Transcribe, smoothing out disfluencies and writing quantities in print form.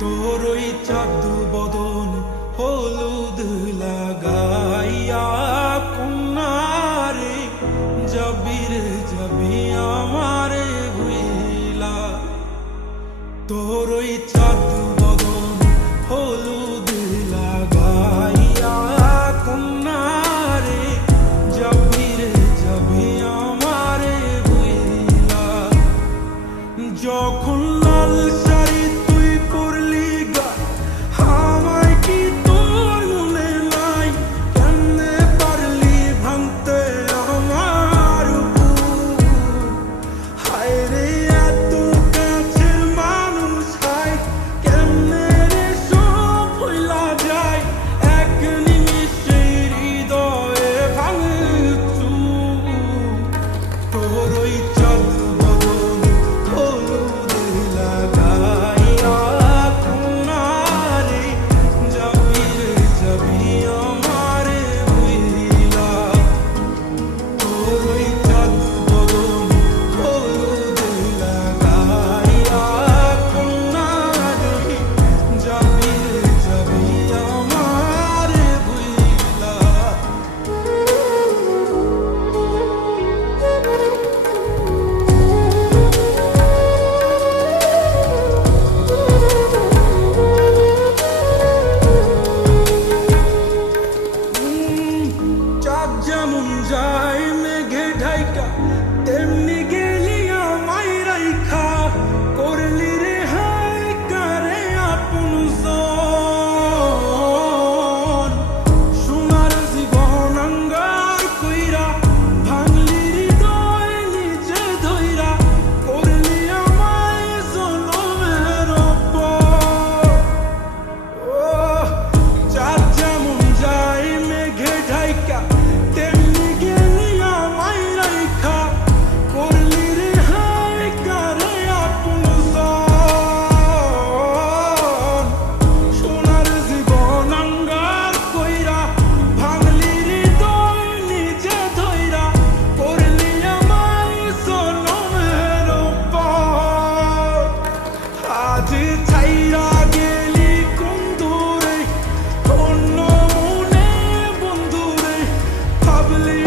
তোর ওই চাঁদ বদন হলুদ লাগাইয়া কন্যারে যাবি আমারে ভুইলা। তোর ওই চাঁদ বদন হলুদ লাগাইয়া কন্যারে যাবি আমারে ভুইলা। যখন লাল শাড়ি তুই পরলি গায় আমায় কি তোর মনে নাই? কেমনে পারলি ভাঙতে আমার বুক? হায় রে এত কাছের মানুষ, হায় কেমনে রে সব ভুইলা যায় এক নিমিষে হৃদয়ে ভাঙচুর। তোর ওই চাঁদ বদন হলুদ লাগাইয়া কন্যারে যাবি আমারে ভুইলা। তোর ওই চাঁদ বদন হলুদ লাগাইয়া কন্যারে যাবি আমারে ভুইলা। চাঁদ যেমন যায় মেঘে ঢাইকা তেমনি গেলি আমায় রাইখা। করলি রে হায় কারে আপনজন, সোনার জীবন আঙ্গার কইরা ভাঙলি হৃদয় নিজে ধইরা। করলি আমায় জনমের উপর। চাঁদ যেমন যায় মেঘে ঢাইকা তেমনি গেলি আমায় রাইখা। করলি রে হায় কারে আপনজন, সোনার জীবন আঙ্গার কইরা ভাঙলি হৃদয় নিজে ধইরা। করলি আমায় জনমের উপর। আজ ছাইরা গেলি কোন দূরে অন্য মনে বন্ধুরে, ভাবলি